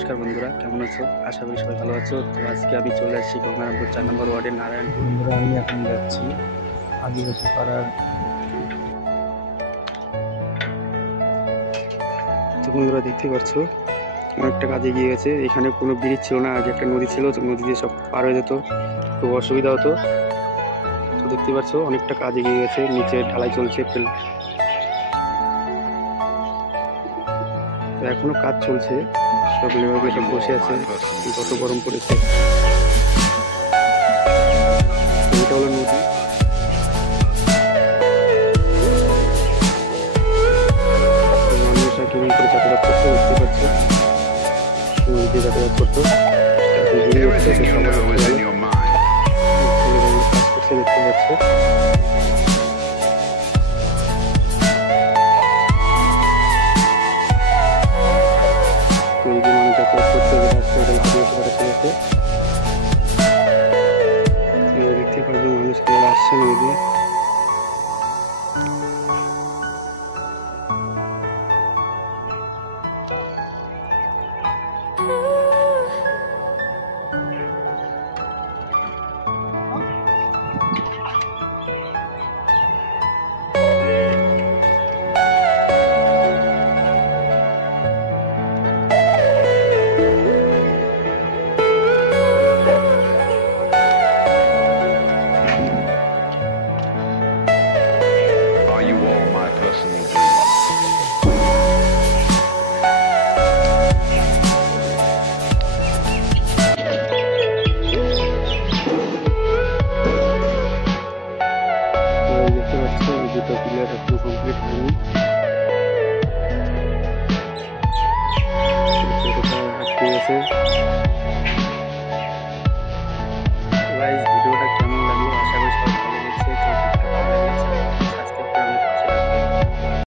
নমস্কার বন্ধুরা, কেমন আছো? আশা করি সবাই ভালো আছো। তো আজকে আমি চলে আসছি গঙ্গারামপুর ৪ নম্বর ওয়ার্ডের নারায়ণপুর। বন্ধুরা, আমি এখন যাচ্ছি আদিবাসী পাড়ার। তো বন্ধুরা দেখতে পাচ্ছ অনেকটা কাজ এগিয়ে গেছে। এখানে কোনো ব্রিজ ছিল না, আগে একটা নদী ছিল, তো নদী দিয়ে সব পার হয়ে যেত, খুব অসুবিধা হতো। তো দেখতে পাচ্ছ অনেকটা কাজ এগিয়ে গেছে, নিচে ঢালাই চলছে। তো এখনো কাজ চলছে, সব লেবার সব বসে আছে, কত গরম পড়েছে। এটা হলো নদী। মানুষরা কেমন করে যাতায়াত করছে দেখতে পাচ্ছে, নদী দিয়ে যাতায়াত করতো। কাজ করছে দেখতে পাচ্ছে। তো এই যে মানুষ যাতায়াত করছে, রাস্তায় আদিবাসী পাড়া চলেছে। দেখতে পাচ্ছ মানুষ কেউ আসছে নদী। Are you all my personal dreams? দেখতে পাচ্ছ এই দুটো পিলার এখনো কমপ্লিট হয়নি, আটকে গেছে।